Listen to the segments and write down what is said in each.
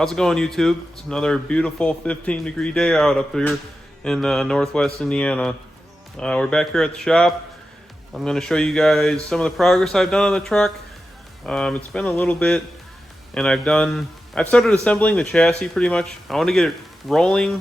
How's it going, YouTube? It's another beautiful 15-degree day out up here in Northwest Indiana. We're back here at the shop. I'm going to show you guys some of the progress I've done on the truck. It's been a little bit, and I've started assembling the chassis pretty much. I want to get it rolling,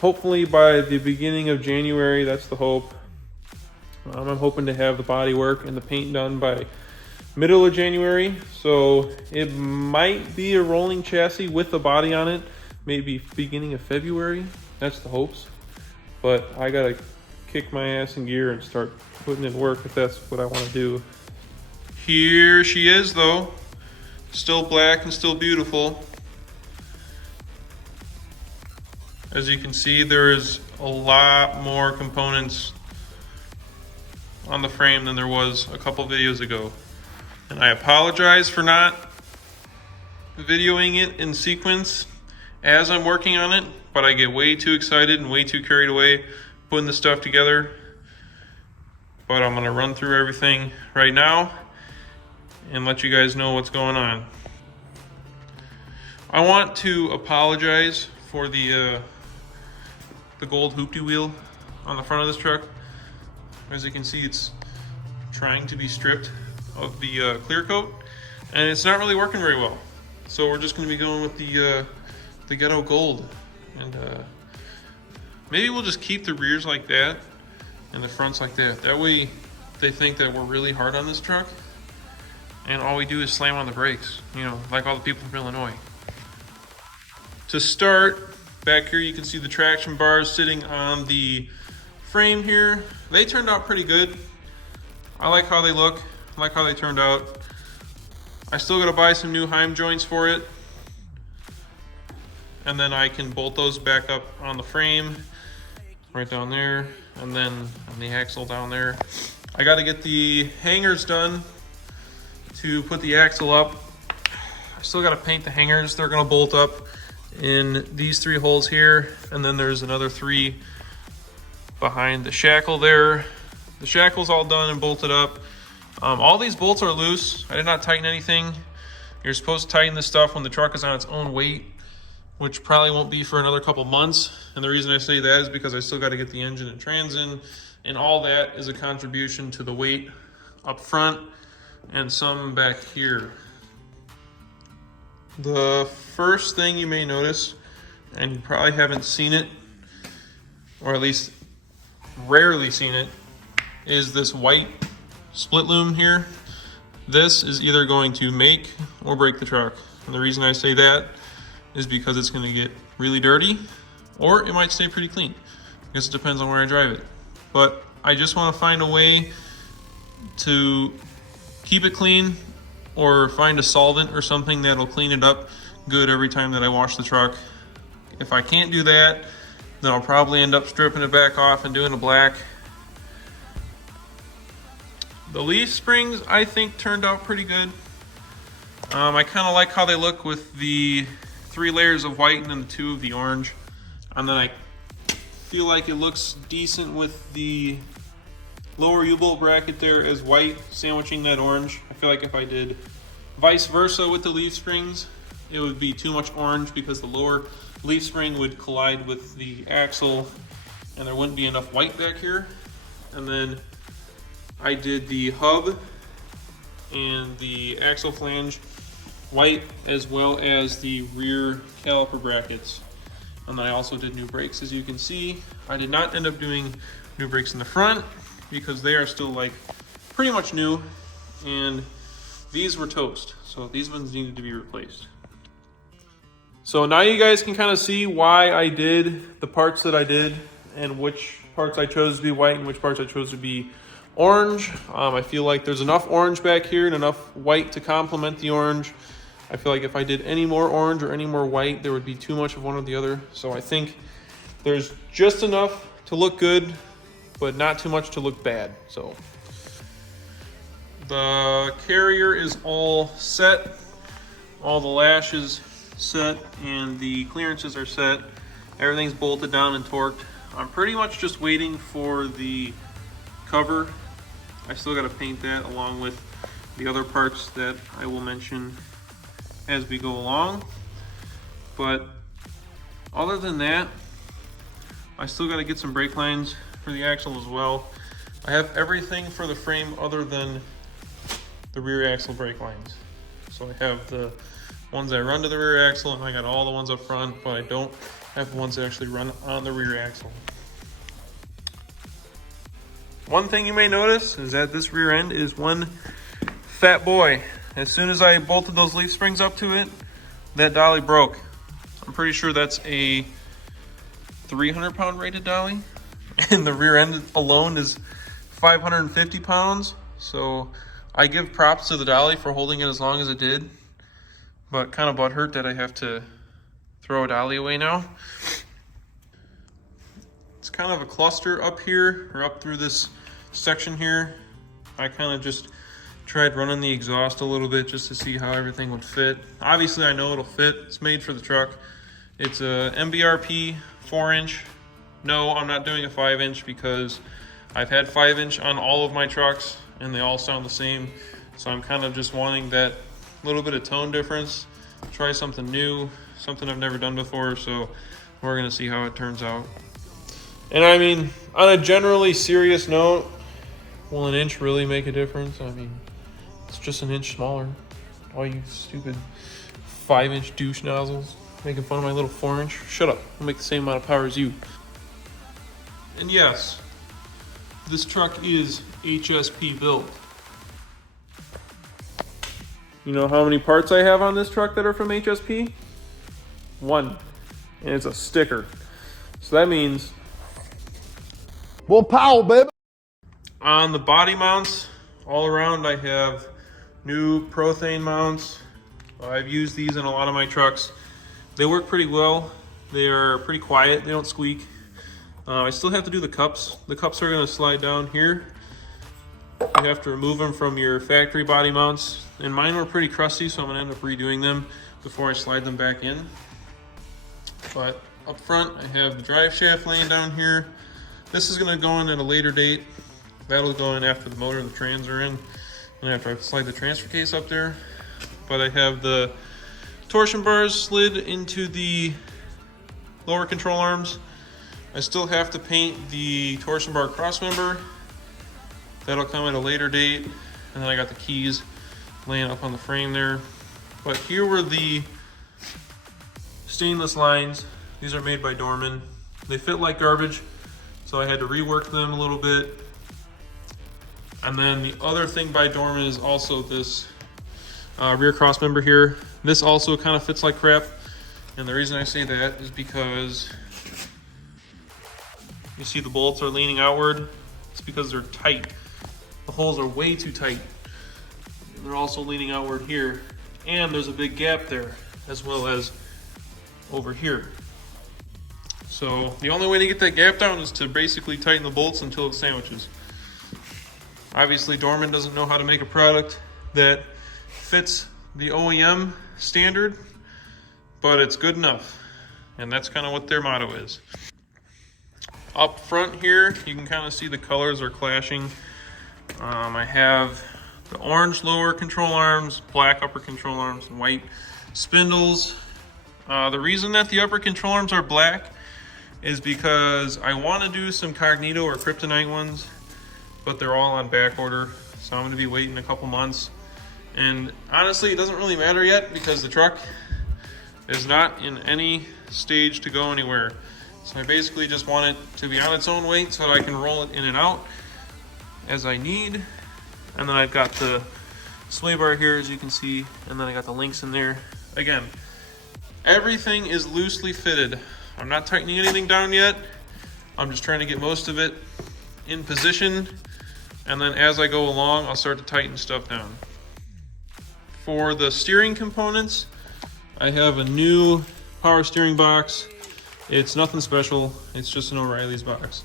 hopefully by the beginning of January. That's the hope. I'm hoping to have the body work and the paint done by middle of January, so it might be a rolling chassis with the body on it, maybe beginning of February. That's the hopes, but I gotta kick my ass in gear and start putting in work if that's what I want to do. Here she is though, still black and still beautiful. As you can see, there is a lot more components on the frame than there was a couple videos ago. And I apologize for not videoing it in sequence as I'm working on it, but I get way too excited and way too carried away putting the stuff together. But I'm gonna run through everything right now and let you guys know what's going on. I want to apologize for the gold hoopty wheel on the front of this truck. As you can see, it's trying to be stripped of the clear coat, and it's not really working very well. So we're just going to be going with the ghetto gold, and maybe we'll just keep the rears like that and the fronts like that. That way they think that we're really hard on this truck, and all we do is slam on the brakes, you know, like all the people from Illinois. To start, back here you can see the traction bars sitting on the frame here. They turned out pretty good. I like how they look. I like how they turned out. I still gotta buy some new heim joints for it, and then I can bolt those back up on the frame right down there, and then on the axle down there. I gotta get the hangers done to put the axle up. I still gotta paint the hangers. They're gonna bolt up in these 3 holes here, and then there's another 3 behind the shackle there. The shackle's all done and bolted up. All these bolts are loose. I did not tighten anything. You're supposed to tighten this stuff when the truck is on its own weight, which probably won't be for another couple months. And the reason I say that is because I still got to get the engine and trans in, and all that is a contribution to the weight up front and some back here. The first thing you may notice, and you probably haven't seen it, or at least rarely seen it, is this white split loom here. This is either going to make or break the truck. And the reason I say that is because it's going to get really dirty, or it might stay pretty clean. I guess it depends on where I drive it. But I just want to find a way to keep it clean, or find a solvent or something that'll clean it up good every time that I wash the truck. If I can't do that, then I'll probably end up stripping it back off and doing a black. The leaf springs, I think, turned out pretty good. I kind of like how they look with the 3 layers of white and then the 2 of the orange. And then I feel like it looks decent with the lower U-bolt bracket there as white, sandwiching that orange. I feel like if I did vice versa with the leaf springs, it would be too much orange because the lower leaf spring would collide with the axle and there wouldn't be enough white back here. And then I did the hub and the axle flange white, as well as the rear caliper brackets. And then I also did new brakes. As you can see, I did not end up doing new brakes in the front because they are still like pretty much new, and these were toast. So these ones needed to be replaced. So now you guys can kind of see why I did the parts that I did, and which parts I chose to be white and which parts I chose to be orange. I feel like there's enough orange back here and enough white to complement the orange. I feel like if I did any more orange or any more white, there would be too much of one or the other. So I think there's just enough to look good, but not too much to look bad. So the carrier is all set. All the lashes set and the clearances are set. Everything's bolted down and torqued. I'm pretty much just waiting for the cover. I still got to paint that along with the other parts that I will mention as we go along. But other than that, I still got to get some brake lines for the axle as well. I have everything for the frame other than the rear axle brake lines. So I have the ones that run to the rear axle, and I got all the ones up front, but I don't have the ones that actually run on the rear axle. One thing you may notice is that this rear end is one fat boy. As soon as I bolted those leaf springs up to it, that dolly broke. I'm pretty sure that's a 300 pound rated dolly, and the rear end alone is 550 pounds. So I give props to the dolly for holding it as long as it did, but kind of butthurt that I have to throw a dolly away now. It's kind of a cluster up here, or up through this section here. I kind of just tried running the exhaust a little bit just to see how everything would fit. Obviously I know it'll fit, it's made for the truck. It's a MBRP 4-inch. No, I'm not doing a 5-inch because I've had 5-inch on all of my trucks and they all sound the same. So I'm kind of just wanting that little bit of tone difference, try something new, something I've never done before. So we're gonna see how it turns out. And I mean, on a generally serious note, will an inch really make a difference? I mean, it's just an inch smaller. All you stupid 5-inch douche nozzles making fun of my little 4-inch. Shut up, I'll make the same amount of power as you. And yes, this truck is HSP built. You know how many parts I have on this truck that are from HSP? 1, and it's a sticker. So that means, well, pow, baby. On the body mounts, all around I have new Prothane mounts. I've used these in a lot of my trucks. They work pretty well. They are pretty quiet, they don't squeak. I still have to do the cups. The cups are gonna slide down here. You have to remove them from your factory body mounts. And mine were pretty crusty, so I'm gonna end up redoing them before I slide them back in. But up front, I have the drive shaft laying down here. This is gonna go in at a later date. That'll go in after the motor and the trans are in, and after I slide the transfer case up there. But I have the torsion bars slid into the lower control arms. I still have to paint the torsion bar cross member. That'll come at a later date. And then I got the keys laying up on the frame there. But here were the stainless lines. These are made by Dorman. They fit like garbage, so I had to rework them a little bit. And then the other thing by Dorman is also this rear cross member here. This also kind of fits like crap. And the reason I say that is because you see the bolts are leaning outward. It's because they're tight. The holes are way too tight. And they're also leaning outward here. And there's a big gap there, as well as over here. So the only way to get that gap down is to basically tighten the bolts until it sandwiches. Obviously, Dorman doesn't know how to make a product that fits the OEM standard, but it's good enough. And that's kind of what their motto is. Up front here, you can kind of see the colors are clashing. I have the orange lower control arms, black upper control arms, and white spindles. The reason that the upper control arms are black is because I want to do some Cognito or Kryptonite ones, but they're all on back order, so I'm going to be waiting a couple months. And honestly, it doesn't really matter yet because the truck is not in any stage to go anywhere. So I basically just want it to be on its own weight so that I can roll it in and out as I need. And then I've got the sway bar here, as you can see, and then I got the links in there. Again, everything is loosely fitted. I'm not tightening anything down yet. I'm just trying to get most of it in position, and then as I go along, I'll start to tighten stuff down. For the steering components, I have a new power steering box. It's nothing special, it's just an O'Reilly's box.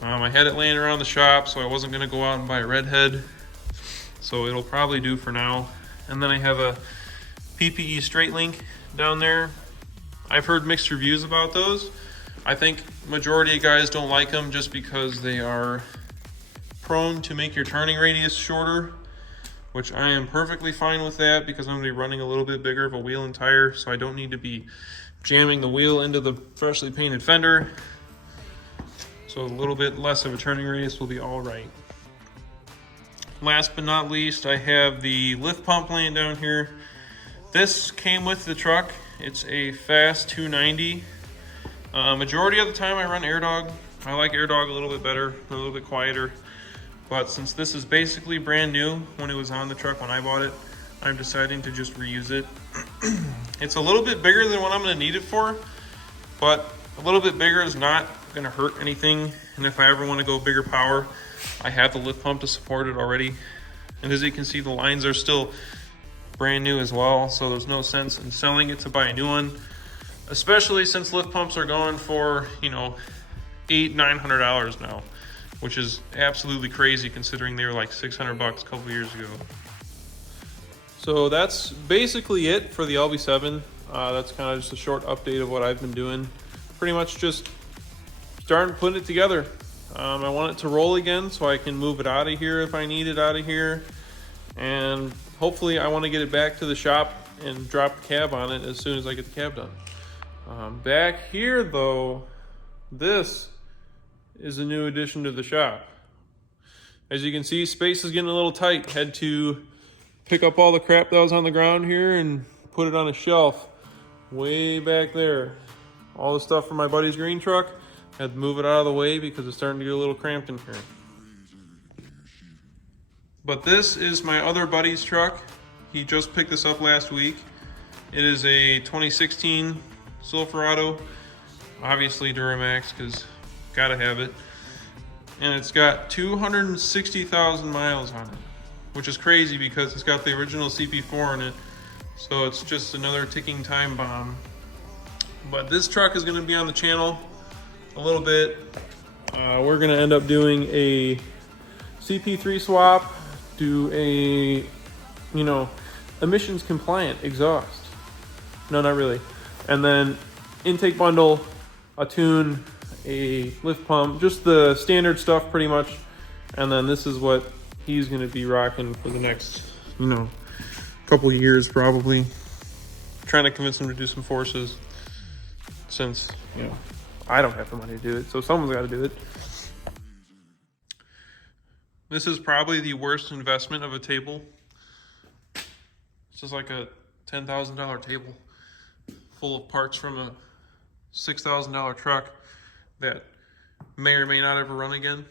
I had it laying around the shop, so I wasn't gonna go out and buy a redhead, so it'll probably do for now. And then I have a PPE straight link down there. I've heard mixed reviews about those. I think majority of guys don't like them just because they are prone to make your turning radius shorter, which I am perfectly fine with that because I'm gonna be running a little bit bigger of a wheel and tire, so I don't need to be jamming the wheel into the freshly painted fender. So a little bit less of a turning radius will be all right. Last but not least, I have the lift pump laying down here. This came with the truck. It's a Fast 290. Majority of the time I run AirDog. I like AirDog a little bit better, a little bit quieter. But since this is basically brand new when it was on the truck when I bought it, I'm deciding to just reuse it. It's a little bit bigger than what I'm gonna need it for, but a little bit bigger is not gonna hurt anything. And if I ever wanna go bigger power, I have the lift pump to support it already. And as you can see, the lines are still brand new as well, so there's no sense in selling it to buy a new one, especially since lift pumps are going for, you know, $800-900 now, which is absolutely crazy considering they were like $600 a couple years ago. So that's basically it for the LB7. That's kind of just a short update of what I've been doing. Pretty much just starting putting it together. I want it to roll again so I can move it out of here if I need it out of here. And hopefully I want to get it back to the shop and drop the cab on it as soon as I get the cab done. Back here though, this is a new addition to the shop. As you can see, space is getting a little tight. Had to pick up all the crap that was on the ground here and put it on a shelf way back there. All the stuff from my buddy's green truck, had to move it out of the way because it's starting to get a little cramped in here. But this is my other buddy's truck. He just picked this up last week. It is a 2016 Silverado, obviously Duramax because gotta have it. And it's got 260,000 miles on it, which is crazy because it's got the original CP4 in it. So it's just another ticking time bomb. But this truck is gonna be on the channel a little bit. We're gonna end up doing a CP3 swap, do a, you know, emissions compliant exhaust. No, not really. And then intake bundle, a tune, a lift pump, just the standard stuff pretty much. And then this is what he's gonna be rocking for the next, you know, couple years probably. Trying to convince him to do some forces since, you know, I don't have the money to do it, so someone's got to do it. This is probably the worst investment of a table. This is like a $10,000 table full of parts from a $6,000 truck that may or may not ever run again.